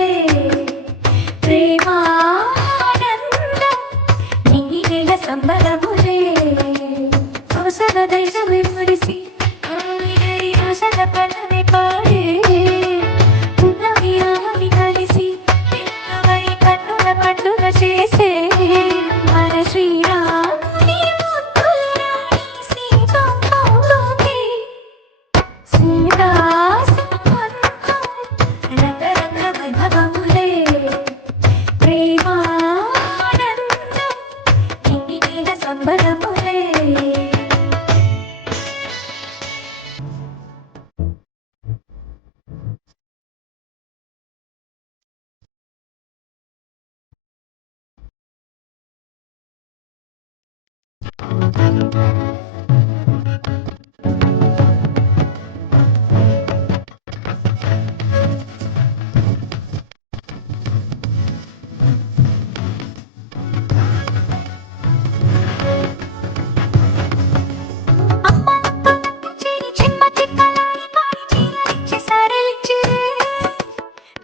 సంబరములే ప్రేమానందం నింగినేల సంబరములే అవసర దైవమే మురిసి ఆశల పల్లవి పాడే ఉన్నవి ఆమె కలిసి ఎన్నవై కన్నుల పండుగ చేసే మన శ్రీరాముని ముద్దులాడి సీతమ్మవుతుంది సీతా సంబంధం రంగరంగ వైభవములే ప్రేమానందం నింగినేల సంబరములే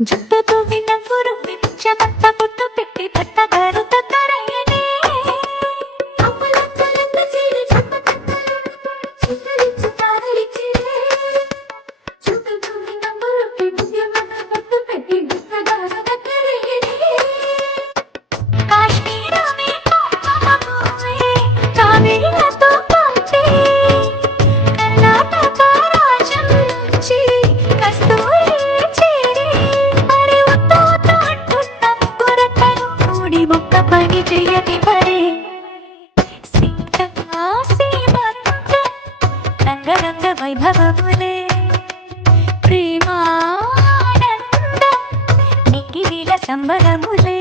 జుట్టుతో వినవురు విచ్చమంత గుట్టు పెట్టి పట్టగారు తత్తరయ్యనే అమ్మలక్కలంత చేరి చిత్తలిచ్చు తారలిచ్చే జుట్టుతో వినవురు విచ్చమంత గుట్టు పెట్టి పట్టగారు తత్తరయ్యనే కాశ్మీరమే కుంకుమపువ్వే కావేరిలతో పంచే కర్ణాటక రాజ్యం నుంచి కస్తూరి మొక్క పని చెయ్యని పరే సీతమ్మ సీమంతం రంగరంగ వైభవములే ప్రేమానందం నింగినేల సంబరములే